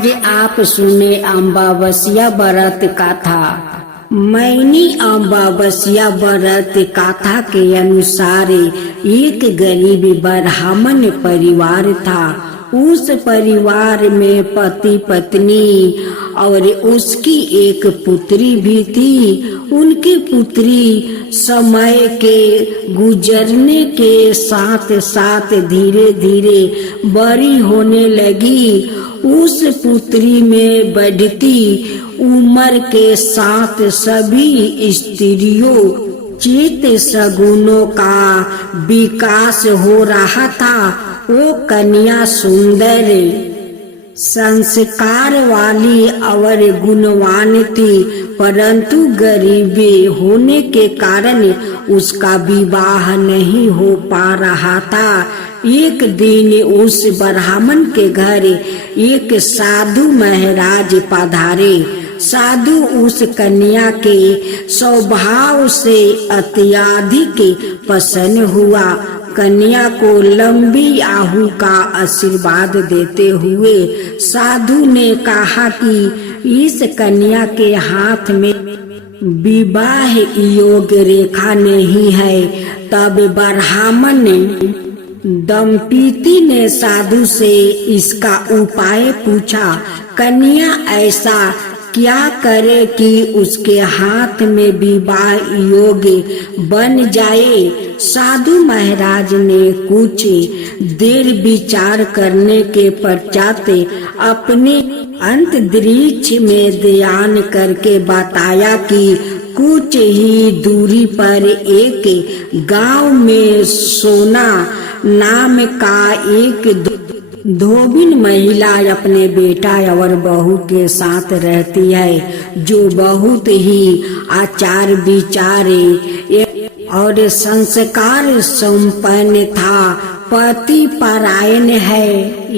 आज आप सुने अमावस्या व्रत कथा। मैंने अमावस्या व्रत कथा के अनुसार एक गरीब ब्राह्मण परिवार था। उस परिवार में पति पत्नी और उसकी एक पुत्री भी थी। उनकी पुत्री समय के गुजरने के साथ साथ धीरे धीरे बड़ी होने लगी। उस पुत्री में बढ़ती उम्र के साथ सभी स्त्रियों चित्त सगुनों का विकास हो रहा था। वो कन्या सुंदर, संस्कार वाली और गुणवान थी, परंतु गरीबी होने के कारण उसका विवाह नहीं हो पा रहा था। एक दिन उस ब्राह्मण के घर एक साधु महाराज पधारे। साधु उस कन्या के स्वभाव से अत्यधिक प्रसन्न हुआ। कन्या को लंबी आयु का आशीर्वाद देते हुए साधु ने कहा कि इस कन्या के हाथ में विवाह योग रेखा नहीं है। तब ब्राह्मण दंपति ने साधु से इसका उपाय पूछा। कन्या ऐसा क्या करे कि उसके हाथ में विवाह योग बन जाए? साधु महाराज ने कुछ देर विचार करने के पश्चात अपने अंतरिक्ष में ध्यान करके बताया कि कुछ ही दूरी पर एक गांव में सोना नाम का एक धोबिन महिला अपने बेटा और बहू के साथ रहती है, जो बहुत ही आचार विचारे और संस्कार संपन्न था। पति परायण है।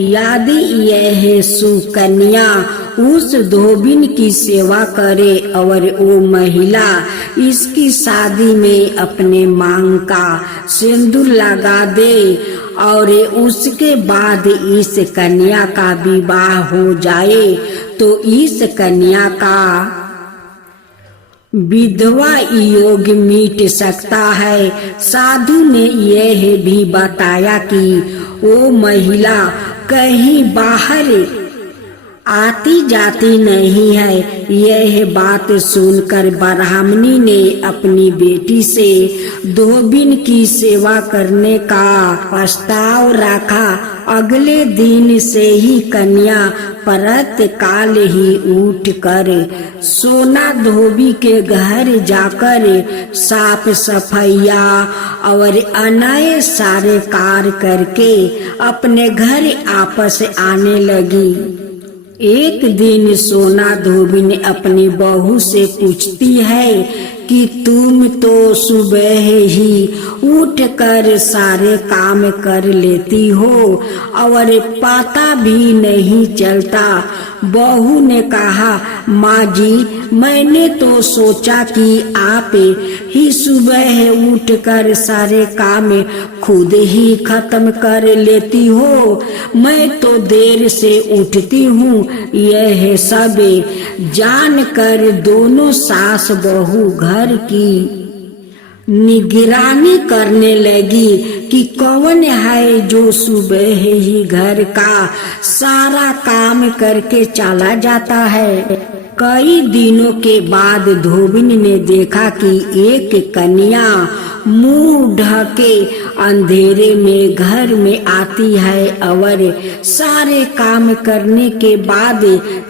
यदि यह सुकन्या उस धोबिन की सेवा करे और वो महिला इसकी शादी में अपने मांग का सिंदूर लगा दे और उसके बाद इस कन्या का विवाह हो जाए तो इस कन्या का विधवा योग मिट सकता है। साधु ने यह भी बताया कि वो महिला कहीं बाहर आती जाती नहीं है। यह बात सुनकर ब्राह्मणी ने अपनी बेटी से धोबिन की सेवा करने का प्रस्ताव रखा। अगले दिन से ही कन्या प्रात काल ही उठकर सोना धोबी के घर जाकर साफ सफाइया और अन्य सारे कार्य करके अपने घर आपस आने लगी। एक दिन सोना धोबी ने अपनी बहू से पूछती है कि तुम तो सुबह ही उठकर सारे काम कर लेती हो और पता भी नहीं चलता। बहू ने कहा, माँ जी, मैंने तो सोचा कि आप ही सुबह उठकर सारे काम खुद ही खत्म कर लेती हो। मैं तो देर से उठती हूँ। यह सब जानकर दोनों सास बहू घर की निगरानी करने लगी कि कौन है जो सुबह ही घर का सारा काम करके चला जाता है। कई दिनों के बाद धोबिन ने देखा कि एक कन्या मुंह ढके अंधेरे में घर में आती है और सारे काम करने के बाद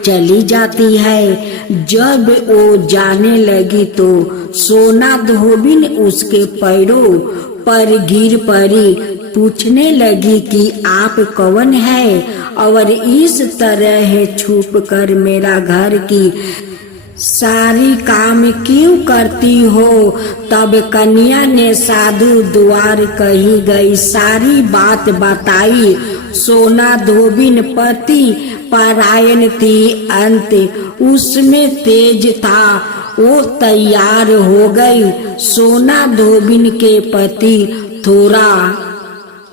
चली जाती है। जब वो जाने लगी तो सोना धोबिन उसके पैरों पर गिर पड़ी। पूछने लगी कि आप कौन है और इस तरह छुप कर मेरा घर की सारी काम क्यों करती हो? तब कन्या ने साधु द्वार कही गई सारी बात बताई। सोना धोबिन पति परायण थी, अंत उसमें तेज था। वो तैयार हो गई। सोना धोबिन के पति थोड़ा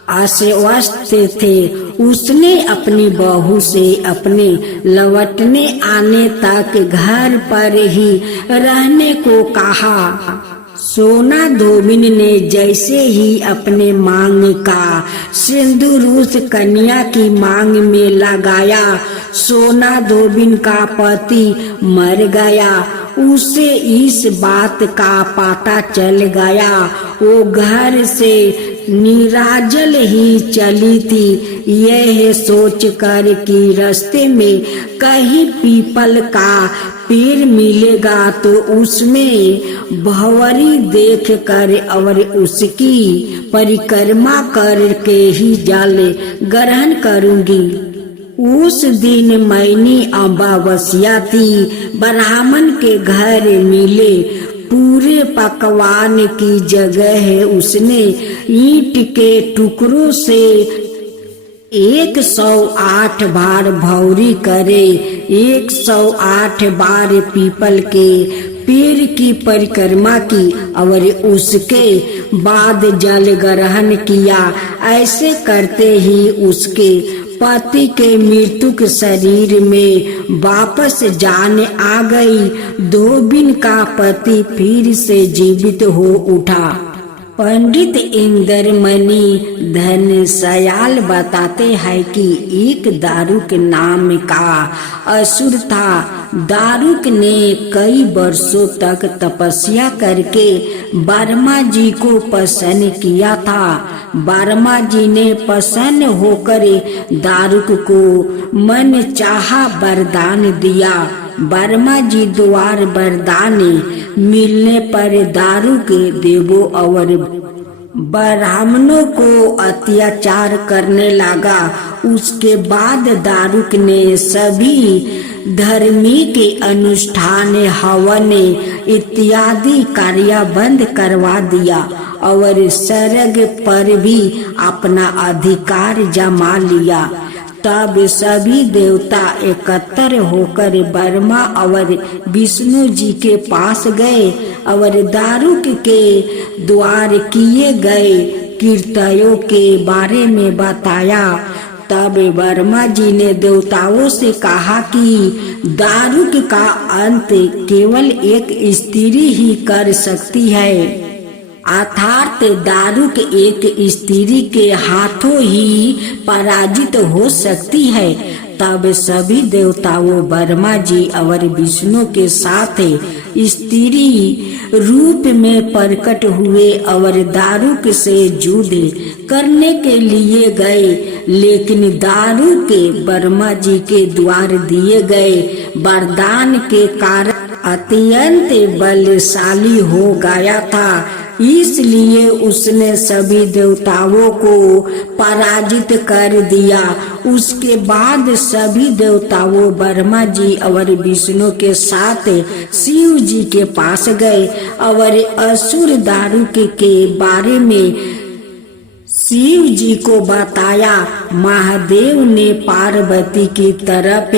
अस्वस्थ थे। उसने अपनी बहू से अपने लौटने आने तक घर पर ही रहने को कहा। सोना धोबिन ने जैसे ही अपने मांग का सिंदूर उस कन्या की मांग में लगाया, सोना धोबिन का पति मर गया। उसे इस बात का पता चल गया। वो घर से निराजल ही चली थी, यह सोचकर कि रास्ते में कहीं पीपल का पेड़ मिलेगा तो उसमें भंवरी देखकर और उसकी परिक्रमा करके ही जल ग्रहण करूंगी। उस दिन मैनी अमावस्या थी। ब्राह्मण के घर मिले पूरे पकवान की जगह उसने ईंट के टुकड़ों से 108 बार भौरी करे, 108 बार पीपल के पेड़ की परिक्रमा की और उसके बाद जल ग्रहण किया। ऐसे करते ही उसके पति के मृतक शरीर में वापस जान आ गई। धोबिन का पति फिर से जीवित हो उठा। पंडित इंद्रमणि धनसयाल बताते हैं कि एक दारुक नाम का असुर था। दारुक ने कई वर्षों तक तपस्या करके वर्मा जी को प्रसन्न किया था। वर्मा जी ने प्रसन्न होकर दारुक को मन चाहा वरदान दिया। वर्मा जी द्वार वरदान मिलने पर दारुक देवों और ब्राह्मणों को अत्याचार करने लगा। उसके बाद दारुक ने सभी धर्मी के अनुष्ठान, हवन इत्यादि कार्य बंद करवा दिया और स्वर्ग पर भी अपना अधिकार जमा लिया। तब सभी देवता एकत्र होकर ब्रह्मा और विष्णु जी के पास गए और दारुक के द्वार किए गए कृत्यों के बारे में बताया। तब ब्रह्मा जी ने देवताओं से कहा कि दारुक का अंत केवल एक स्त्री ही कर सकती है, अर्थात दारुक एक स्त्री के हाथों ही पराजित हो सकती है। तब सभी देवताओं ब्रह्मा जी और विष्णु के साथ स्त्री रूप में प्रकट हुए और दारुक से युद्ध करने के लिए गए। लेकिन दारुक ब्रह्मा जी के द्वार दिए गए वरदान के कारण अत्यंत बलशाली हो गया था, इसलिए उसने सभी देवताओं को पराजित कर दिया। उसके बाद सभी देवताओं ब्रह्मा जी और विष्णु के साथ शिव जी के पास गए और असुर दारुक के बारे में शिव जी को बताया। महादेव ने पार्वती की तरफ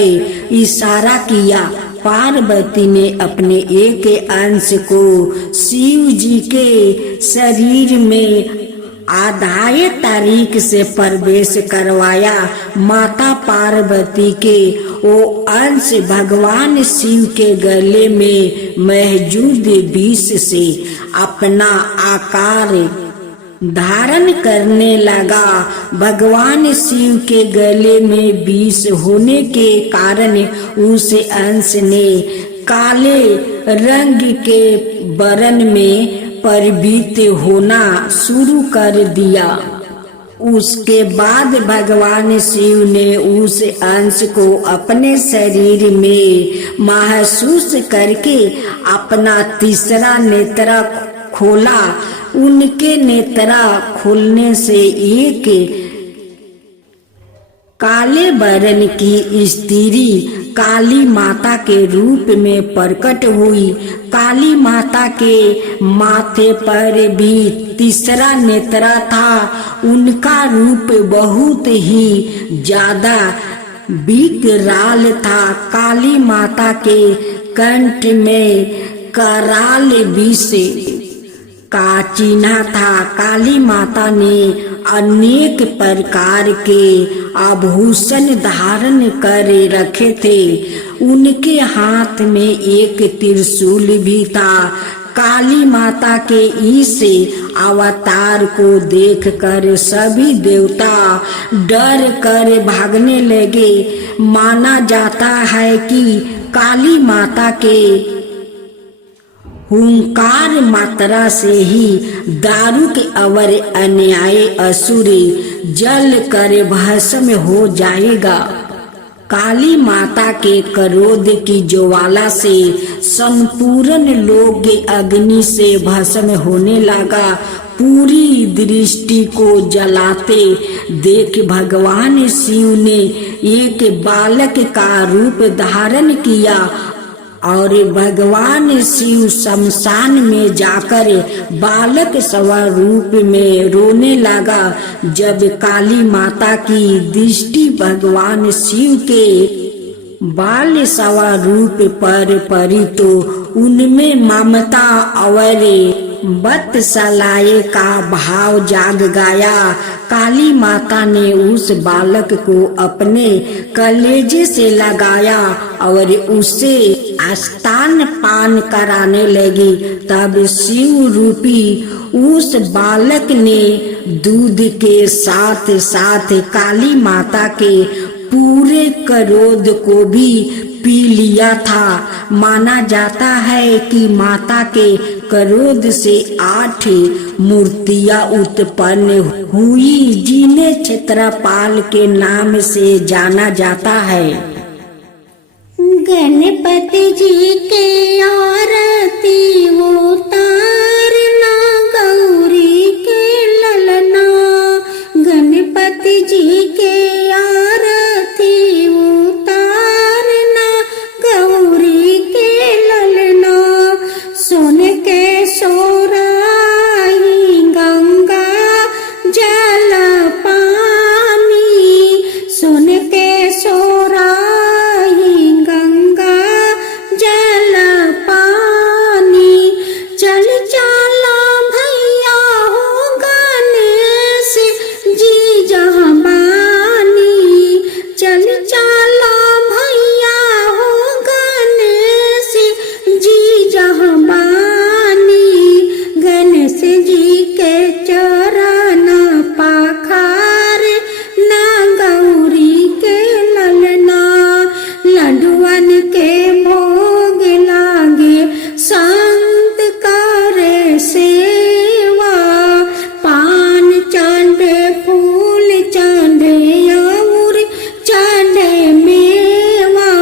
इशारा किया। पार्वती ने अपने एक अंश को शिव जी के शरीर में आधाय तारीख से प्रवेश करवाया। माता पार्वती के वो अंश भगवान शिव के गले में मौजूद विष से अपना आकार धारण करने लगा। भगवान शिव के गले में विष होने के कारण उस अंश ने काले रंग के वर्ण में परिवर्तित होना शुरू कर दिया। उसके बाद भगवान शिव ने उस अंश को अपने शरीर में महसूस करके अपना तीसरा नेत्र खोला। उनके नेत्रा खोलने से एक काले वर्ण की स्त्री काली माता के रूप में प्रकट हुई। काली माता के माथे पर भी तीसरा नेत्रा था। उनका रूप बहुत ही ज्यादा विकराल था। काली माता के कंठ में कराल विष का चिन्हा था। काली माता ने अनेक प्रकार के आभूषण धारण कर रखे थे। उनके हाथ में एक त्रिशूल भी था। काली माता के इस अवतार को देखकर सभी देवता डर कर भागने लगे। माना जाता है कि काली माता के हुंकार मात्रा से ही दारू के अवर अन्याय असुर जल कर भस्म हो जाएगा। काली माता के क्रोध की ज्वाला से संपूर्ण लोग अग्नि से भस्म होने लगा। पूरी दृष्टि को जलाते देख भगवान शिव ने एक बालक का रूप धारण किया और भगवान शिव शमशान में जाकर बालक स्वरूप में रोने लगा। जब काली माता की दृष्टि भगवान शिव के बाल स्वरूप पर पड़ी तो उनमें ममता और बत्सलाये का भाव जाग गया। काली माता ने उस बालक को अपने कलेजे से लगाया और उसे स्तन पान कराने लगी। तब शिव रूपी उस बालक ने दूध के साथ साथ काली माता के पूरे क्रोध को भी पी लिया था। माना जाता है कि माता के क्रोध से 8 मूर्तियां उत्पन्न हुई, जिन्हें क्षेत्रपाल के नाम से जाना जाता है। गणपति जी के आरती उतारना, गौरी के ललना। गणपति जी के आरती उतारना, गौरी के ललना। सुन के सोराई गंगा जल पानी, सुन के सोराई गंगा जल पानी। चल चला भैया हो गणेश जी जहाँ बानी, चल चला भैया हो गणेश जी जहाँ बानी। गणेश जी के चरण पाखार ना, गौरी के ललना। लड्डुअन के भोग लागे संत करे सेवा। पान चढ़े फूल चढ़े और चढ़े मेवा।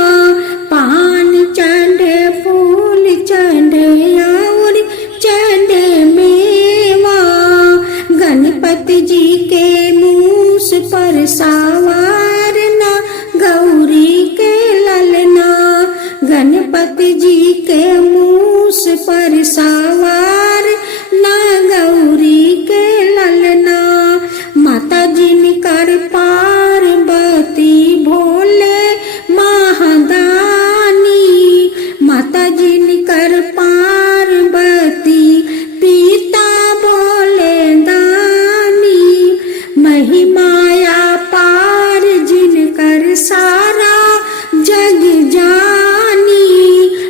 पान चढ़े फूल चढ़े और चढ़े मेवा। गणपति जी के मूस पर सवार ना, गौरी के ललना। गणपति जी के मूस पर सवार ना, गौरी के ललना। माता जिनकर पार्वती भोले महादानी। माता जिनकर पार्वती पिता भोले दानी। महिमाया पार जिनकर सारा जग जानी।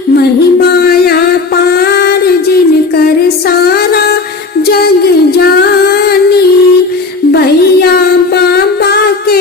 महिमाया पार जिनकर सारा जग जानी। भैया बाबा के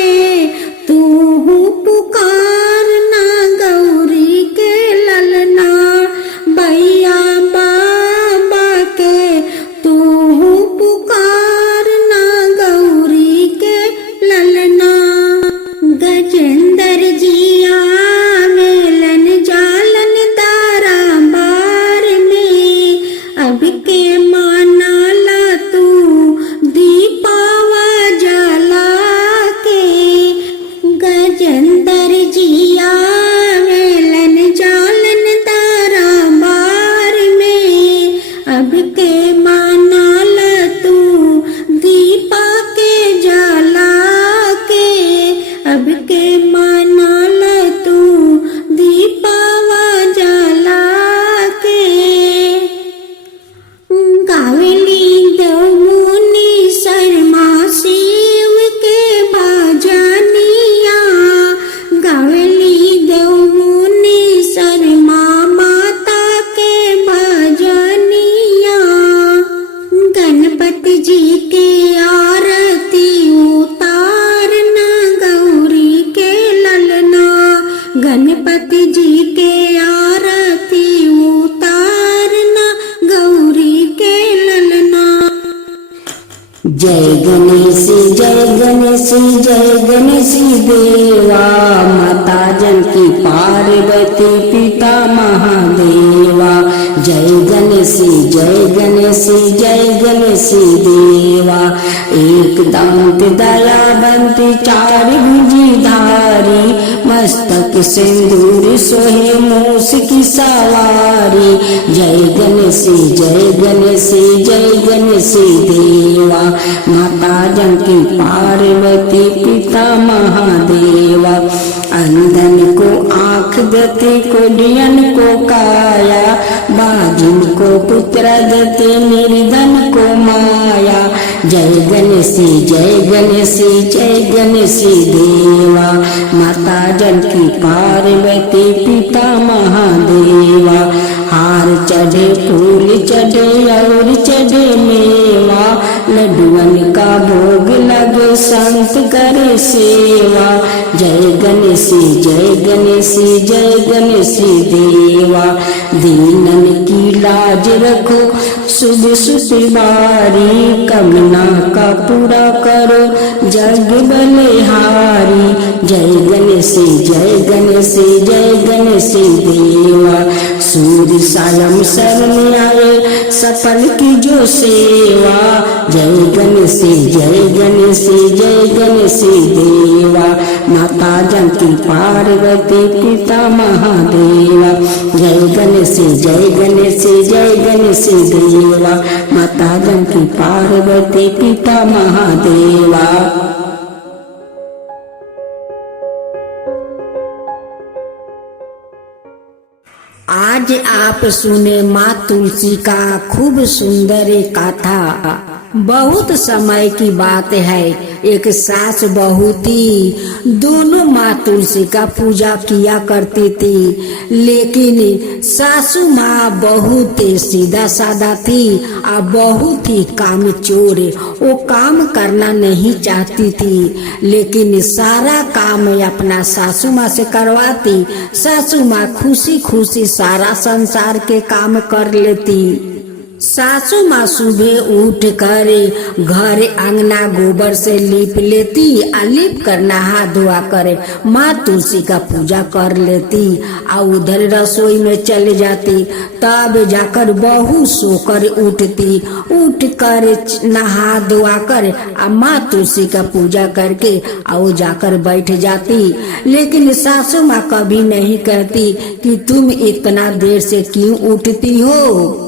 जय गणेश जय गणेश जय गणेश देवा, माता जानकी पार्वती पिता महादेवा। जय गणेश जय गणेश जय गणेश देवा, एक दांत दयावंत चार भुजधारी, मस्तक सिंदूर सोहे मूस की सवारी। जय गणेश जय गणेश जय गणेश देवा, माता जानकी पार्वती पिता महादेवा। अंधन को आँख देते कोढ़ियन को काया, बाजिन को पुत्र देते निर्धन को माया। जय गणेश जय गणेश जय गणेश देवा, माता जानकी पार्वती पिता महादेवा। हार चढ़े फूल चढ़े और चढ़े मेवा, लड्डुअन का भोग लगे संत करे सेवा। जय गणेश जय गणेश जय गणेश देवा, दीनन की लाज रखो शुभ सुतिवारी, कमना का पूरा करो जग बलिहारी। जय गणेश जय गणेश जय गणेश देवा, सूर्य सायं शरण आए सफल की जो सेवा। जय गणेश जय गणेश जय गणेश देवा, माता जानकी पार्वती पिता महादेवा। जय गणेश जय गणेश जय गणेश देवा, माता जानकी पार्वती पिता महादेवा। आज आप सुने माँ तुलसी का खूब सुंदर गाथा। बहुत समय की बात है, एक सास बहू थी, दोनों माँ तुलसी का पूजा किया करती थी। लेकिन सासू माँ बहुत सीधा साधा थी और बहुत ही कामचोर, वो काम करना नहीं चाहती थी, लेकिन सारा काम अपना सासू माँ से करवाती। सासू माँ खुशी खुशी सारा संसार के काम कर लेती। सासू माँ सुबह उठ कर घर आंगना गोबर से लीप लेती, आ लीप कर नहा धोआ कर माँ तुलसी का पूजा कर लेती, आ उधर रसोई में चले जाती। तब जाकर बहू सोकर उठती, उठ कर नहा धोआ कर आ माँ तुलसी का पूजा करके आ वो जाकर बैठ जाती। लेकिन सासू माँ कभी नहीं कहती कि तुम इतना देर से क्यों उठती हो।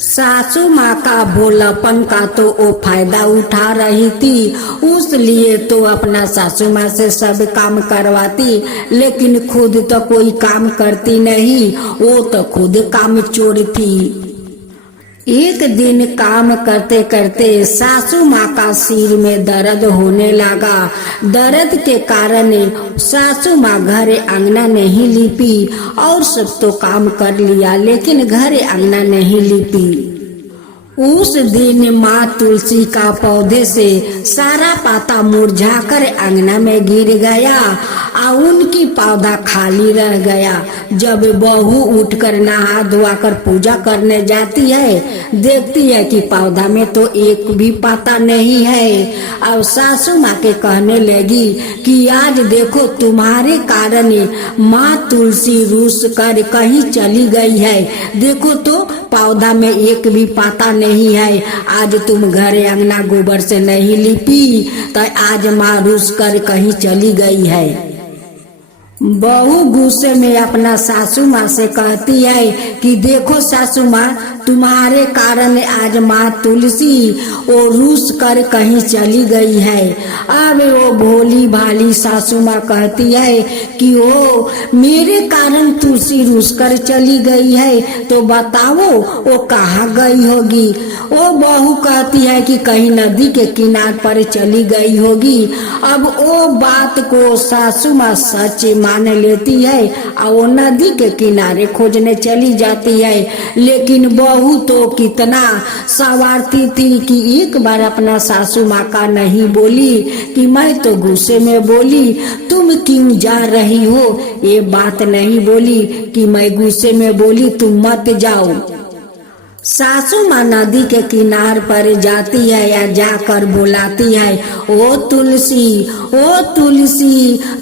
सासू माँ का भोलापन का तो वो फायदा उठा रही थी, उसलिए तो अपना सासू माँ से सब काम करवाती, लेकिन खुद तो कोई काम करती नहीं, वो तो खुद काम चोर थी। एक दिन काम करते करते सासू माँ का सिर में दर्द होने लगा। दर्द के कारण सासू माँ घर आंगना नहीं लीपी, और सब तो काम कर लिया, लेकिन घर आंगना नहीं लीपी। उस दिन माँ तुलसी का पौधे से सारा पाता मुरझाकर आंगना में गिर गया और उनकी पौधा खाली रह गया। जब बहू उठकर नहा धोआकर पूजा करने जाती है, देखती है कि पौधा में तो एक भी पाता नहीं है। अब सासू माँ के कहने लगी कि आज देखो तुम्हारे कारण माँ तुलसी रूस कर कहीं चली गई है, देखो तो पौधा में एक भी पाता नहीं है। आज तुम घर आंगना गोबर से नहीं लिपी, तो आज माँ रूस कर कहीं चली गई है। बहू गुस्से में अपना सासू माँ से कहती है कि देखो सासू माँ, तुम्हारे कारण आज माँ तुलसी वो रूस कर कहीं चली गई है। अब वो भोली भाली सासू माँ कहती है कि वो मेरे कारण तुलसी रूस कर चली गई है, तो बताओ वो कहाँ गई होगी। वो बहू कहती है कि कहीं नदी के किनारे पर चली गई होगी। अब वो बात को सासू माँ सच मान लेती है और वो नदी के किनारे खोजने चली जाती है। लेकिन बहू तो कितना सवारती थी कि एक बार अपना सासू माँ का नहीं बोली कि मैं तो गुस्से में बोली, तुम क्यों जा रही हो, ये बात नहीं बोली कि मैं गुस्से में बोली तुम मत जाओ। सासू माँ नदी के किनार पर जाती है या जाकर बुलाती है, ओ तुलसी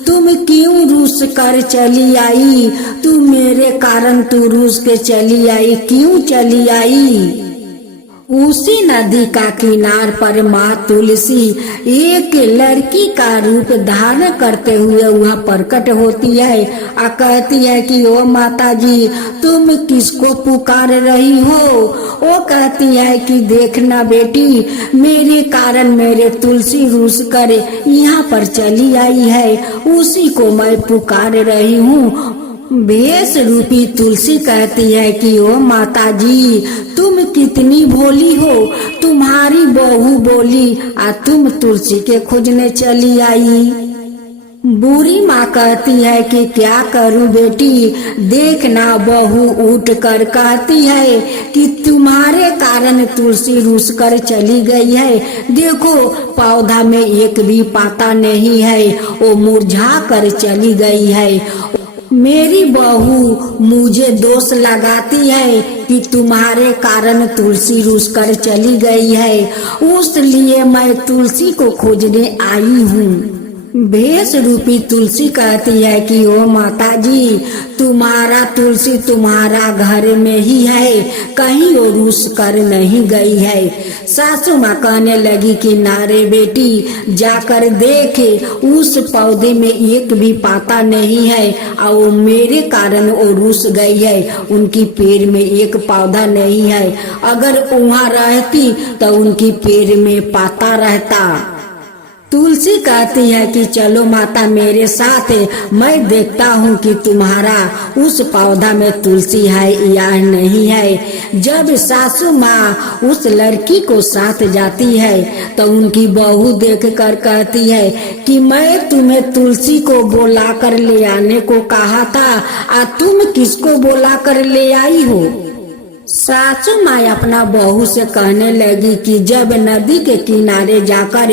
तुम क्यों रूस कर चली आई, तू मेरे कारण तू रूस के चली आई, क्यों चली आई। उसी नदी का किनार पर माँ तुलसी एक लड़की का रूप धारण करते हुए वहाँ प्रकट होती है और कहती है कि ओ माता जी तुम किसको पुकार रही हो। वो कहती है कि देखना बेटी, मेरे कारण मेरे तुलसी रूस कर यहाँ पर चली आई है, उसी को मैं पुकार रही हूँ। भेष रूपी तुलसी कहती है कि ओ माता जी तुम कितनी भोली हो, तुम्हारी बहू बोली आ तुम तुलसी के खोजने चली आई। बुरी माँ कहती है कि क्या करूं बेटी, देखना बहू उठ कर कहती है कि तुम्हारे कारण तुलसी रूस कर चली गई है, देखो पौधा में एक भी पाता नहीं है, वो मुरझा कर चली गई है। मेरी बहू मुझे दोष लगाती है कि तुम्हारे कारण तुलसी रूस कर चली गई है, उसलिए मैं तुलसी को खोजने आई हूँ। भेष रूपी तुलसी कहती है कि ओ माता जी तुम्हारा तुलसी तुम्हारा घर में ही है, कहीं वो रूस कर नहीं गई है। सासू माँ कहने लगी कि नारे बेटी जाकर देखे, उस पौधे में एक भी पाता नहीं है और वो मेरे कारण वो रूस गई है, उनकी पेड़ में एक पौधा नहीं है, अगर वहाँ रहती तो उनकी पेड़ में पाता रहता। तुलसी कहती है कि चलो माता मेरे साथ, मैं देखता हूँ कि तुम्हारा उस पौधा में तुलसी है या नहीं है। जब सासू माँ उस लड़की को साथ जाती है तो उनकी बहू देख कर कहती है कि मैं तुम्हें तुलसी को बुला कर ले आने को कहा था, तुम किसको बुला कर ले आई हो। सासू माँ अपना बहू से कहने लगी कि जब नदी के किनारे जाकर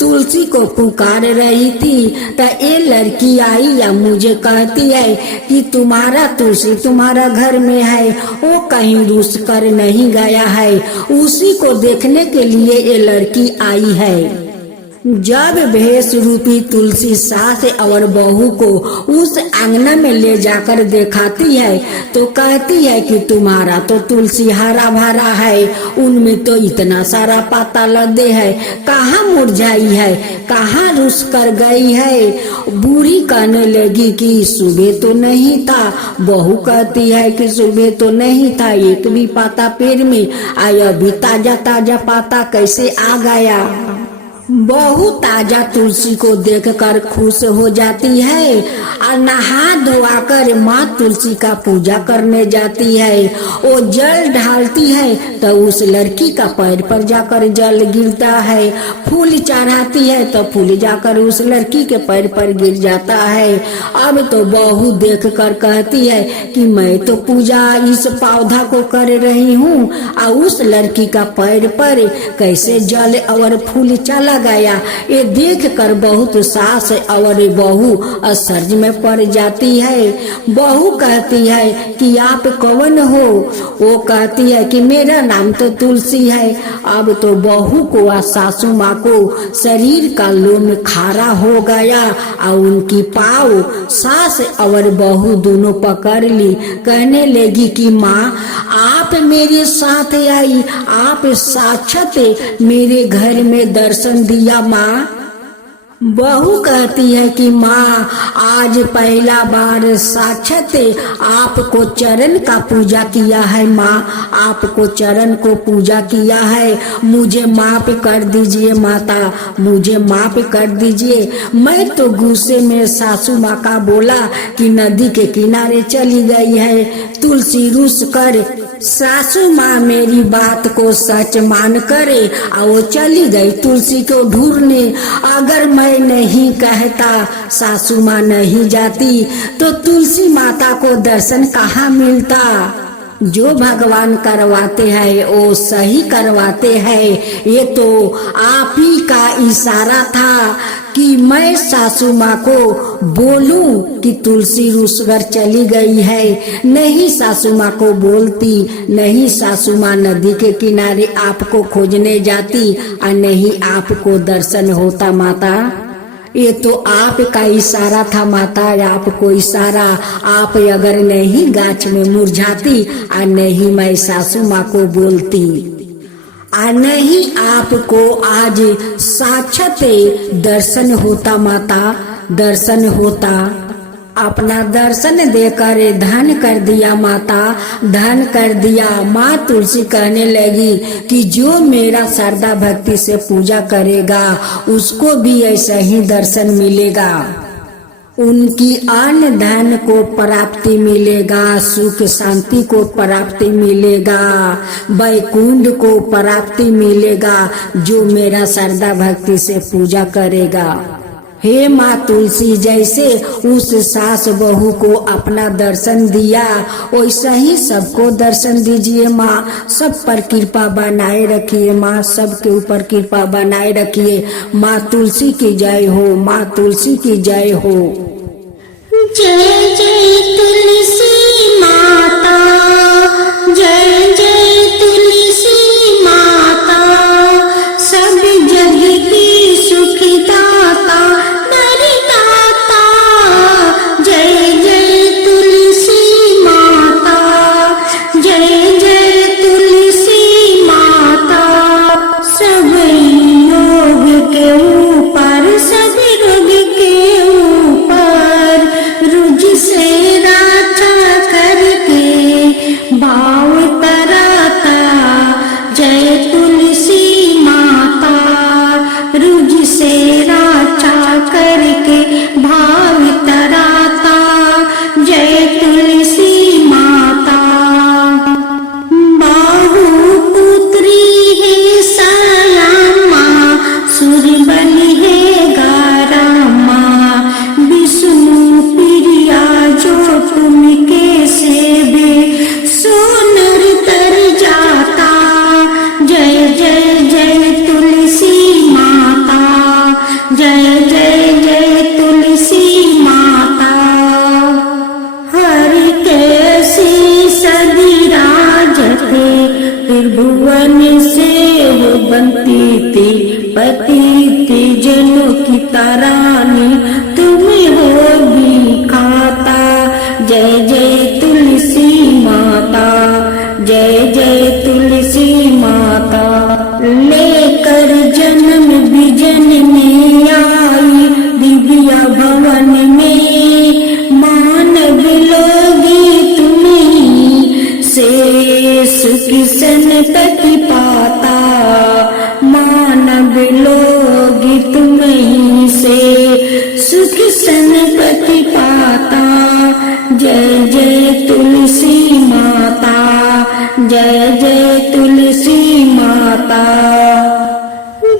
तुलसी को पुकार रही थी तो ये लड़की आई या मुझे कहती है कि तुम्हारा तुलसी तुम्हारा घर में है, वो कहीं रूस कर नहीं गया है, उसी को देखने के लिए ये लड़की आई है। जब भेष रूपी तुलसी सास और बहू को उस आंगना में ले जाकर दिखाती है तो कहती है कि तुम्हारा तो तुलसी हरा भरा है, उनमें तो इतना सारा पाता लदे है, कहाँ मुरझाई है, कहाँ रुस कर गई है। बूढ़ी कहने लगी कि सुबह तो नहीं था, बहू कहती है कि सुबह तो नहीं था, एक भी पाता पेड़ में आया, अभी ताजा ताजा पाता कैसे आ गया। बहू ताजा तुलसी को देखकर खुश हो जाती है और नहा धोआ कर माँ तुलसी का पूजा करने जाती है। वो जल ढालती है तो उस लड़की का पैर पर जाकर जल गिरता है, फूल चढ़ाती है तो फूल जाकर उस लड़की के पैर पर गिर जाता है। अब तो बहू देखकर कहती है कि मैं तो पूजा इस पौधा को कर रही हूँ और उस लड़की का पैर पर कैसे जल और फूल चला गया। ये देख कर बहुत सास और बहू असर्ज में पड़ जाती है। बहू कहती है कि आप कौन हो। वो कहती है कि मेरा नाम तो तुलसी है। अब तो बहू को और सासू माँ को शरीर का लोम खारा हो गया और उनकी पाँव सास और बहू दोनों पकड़ ली। कहने लगी कि माँ आप मेरे साथ आई, आप साक्षात मेरे घर में दर्शन दिया माँ। बहू कहती है कि माँ आज पहला बार साक्षात आपको चरण का पूजा किया है माँ, आपको चरण को पूजा किया है, मुझे माफ कर दीजिए माता, मुझे माफ कर दीजिए। मैं तो गुस्से में सासू माँ का बोला कि नदी के किनारे चली गई है तुलसी रूस कर। सासू माँ मेरी बात को सच मान करे और वो चली गई तुलसी को ढूंढने। अगर मैं नहीं कहता, सासू माँ नहीं जाती तो तुलसी माता को दर्शन कहाँ मिलता। जो भगवान करवाते हैं वो सही करवाते हैं। ये तो आप ही का इशारा था कि मैं सासू माँ को बोलूं कि तुलसी रूसगर चली गई है। नहीं सासू माँ को बोलती, नहीं सासू माँ नदी के किनारे आपको खोजने जाती और नहीं आपको दर्शन होता माता। ये तो आपका इशारा था माता, आपको इशारा। आप अगर नहीं गाछ में मुरझाती और नहीं मैं सासू माँ को बोलती और नहीं आपको आज साक्षात दर्शन होता माता, दर्शन होता। अपना दर्शन देकर धन कर दिया माता, धन कर दिया। माँ तुलसी कहने लगी कि जो मेरा श्रद्धा भक्ति से पूजा करेगा उसको भी ऐसा ही दर्शन मिलेगा। उनकी अन्न धन को प्राप्ति मिलेगा, सुख शांति को प्राप्ति मिलेगा, वैकुंठ को प्राप्ति मिलेगा जो मेरा श्रद्धा भक्ति से पूजा करेगा। हे माँ तुलसी, जैसे उस सास बहू को अपना दर्शन दिया वैसा ही सबको दर्शन दीजिए माँ। सब पर कृपा बनाए रखिए माँ, सबके ऊपर कृपा बनाए रखिए। माँ तुलसी की जय हो, माँ तुलसी की जय हो। जय जय तुलसी माता, जय जय तुलसी माता, सब जग की सुखदाता वरदाता। जय जय तुलसी माता, जय जय तुलसी माता, सब योग के ऊपर, सब रोग के ऊपर रुझ से राजा करके भाव तराता। जय तुलसी माता, रुझ से राजा करके भाव तराता। जय तुलसी माता, बाहु पुत्री है सयामा, सुर बलि है गारामा, विष्णु प्रिया जो तुमके सेवे सो नर तर जाता। जय जय जय तुलसी माता, जय जय जय तुलसी माता। हरि कैसी सदी राजते, त्रिभुवन से हो बनती थी, पति थी जनों की तारानी, तुम हो भी खाता। जय जय तुलसी माता, जय जय तुलसी माता। लेकर जन्म विजन में आई दिव्या भवन में, मानव लोगी तुम्हीं से सुख संपत्ति पाता। मानव लोगी तुम्हीं से सुख संपत्ति पाता। जय जय तुलसी माता, जय जय तुलसी माता।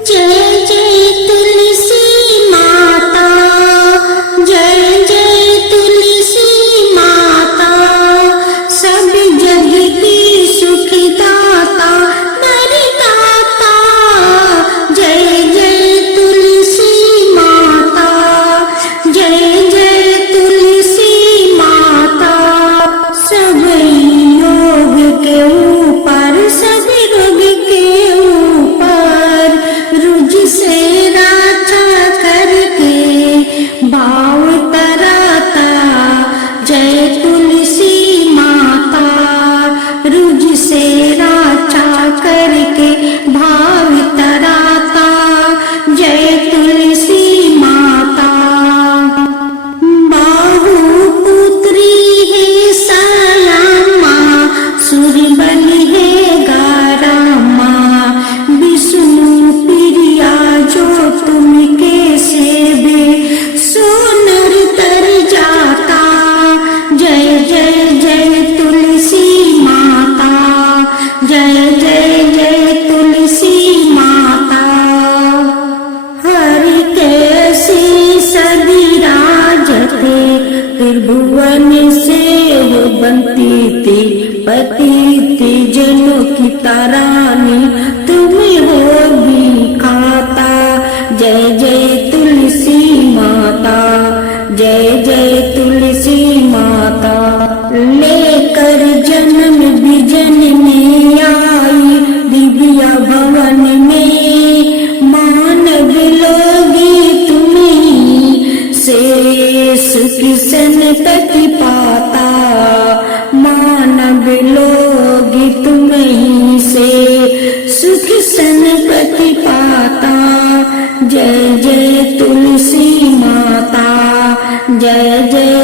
जय जय तुलसी माता, जय जय तुलसी माता, सब जग की सुखदाता वरदाता। जय जय तुलसी माता, जय जय तुलसी माता, सब योग के ऊपर, सब रोग के ऊपर रुझ से राजा करके भाव तराता। जय तुलसी माता, रुझ से राजा करके भाव तराता। जय तुलसी माता, बाहु पुत्री है सयामा, सुर बलि है गारामा, विष्णु प्रिया जो तुमके सेवे सो नर तर जाता। जय जय जय तुलसी माता, जय जय जय तुलसी माता। हरि कैसी सदी राजते, त्रिभुवन से हो बनती थी, पति थी जनों की तारानी, तुम हो भी खाता। जय जय तुलसी सनपति पाता, मानव लोग तुम ही से सुख सनपति पाता। जय जय तुलसी माता, जय जय